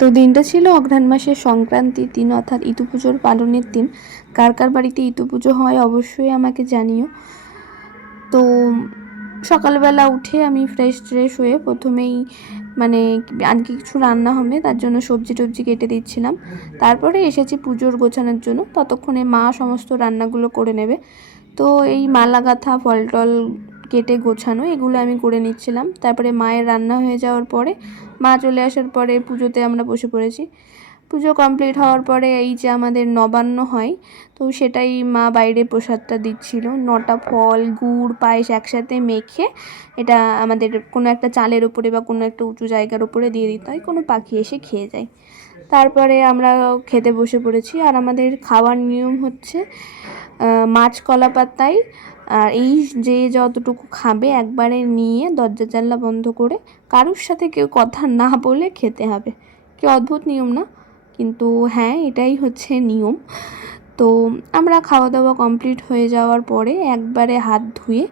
তো দিনটা ছিল অঘ্রাণ মাসের সংক্রান্তির দিন, অর্থাৎ ইতু পুজোর পালনের দিন। কার কার বাড়িতে ইতু পুজো হয় অবশ্যই আমাকে জানিও। তো সকালবেলা উঠে আমি ফ্রেশ হয়ে প্রথমেই মানে আজকে কিছু রান্না হবে তার জন্য সবজি টবজি কেটে দিচ্ছিলাম। তারপরে এসেছি পুজোর গোছানোর জন্য, ততক্ষণে মা সমস্ত রান্নাগুলো করে নেবে। তো এই মালা গাঁথা, ফল টল কেটে গোছানো এগুলো আমি করে নিচ্ছিলাম। তারপরে মায়ের রান্না হয়ে যাওয়ার পরে, মা চলে আসার পরে পুজোতে আমরা বসে পড়েছি। পুজো কমপ্লিট হওয়ার পরে এই যে আমাদের নবান্ন হয়, তো সেটাই মা বাইরে প্রসাদটা দিচ্ছিল। 9টা ফল, গুড়, পায়েস একসাথে মেখে এটা আমাদের কোনো একটা চালের উপরে বা কোনো একটা উঁচু জায়গার উপরে দিয়ে দিতে হয়, কোনো পাখি এসে খেয়ে যায়। তারপরে আমরা খেতে বসে পড়েছি। আর আমাদের খাওয়ার নিয়ম হচ্ছে মাছ কলা পাতায়, আর এই যে যতটুকু খাবে একবারে নিয়ে দরজা জানলা বন্ধ করে কারোর সাথে কেউ কথা না বলে খেতে হবে। কি অদ্ভুত নিয়ম না? কিন্তু হ্যাঁ, এটাই হচ্ছে নিয়ম। তো আমরা খাওয়া দাওয়া কমপ্লিট হয়ে যাওয়ার পরে একবারে হাত ধুয়ে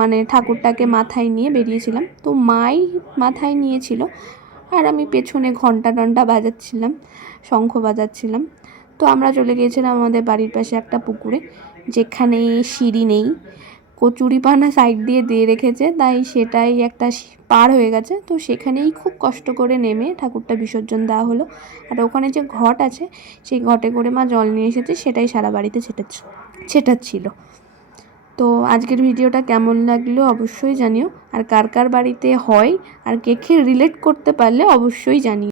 মানে ঠাকুরটাকে মাথায় নিয়ে বেরিয়েছিলাম। তো মাই মাথায় নিয়েছিল আর আমি পেছনে ঘন্টা টন্টা বাজাচ্ছিলাম, শঙ্খ বাজাচ্ছিলাম। তো আমরা চলে গিয়েছিলাম আমাদের বাড়ির পাশে একটা পুকুরে, যেখানে সিঁড়ি নেই, কচুরিপানা সাইড দিয়ে রেখেছে, তাই সেটাই একটা পার হয়ে গেছে। তো সেখানেই খুব কষ্ট করে নেমে ঠাকুরটা বিসর্জন দেওয়া হলো। আর ওখানে যে ঘট আছে সেই ঘটে করে মা জল নিয়ে এসেছে, সেটাই সারা বাড়িতে ছেটাচ্ছিল। তো আজকের ভিডিওটা কেমন লাগলো অবশ্যই জানিও। আর কার কার বাড়িতে হয় আর কে কে রিলেট করতে পারলে অবশ্যই জানিও।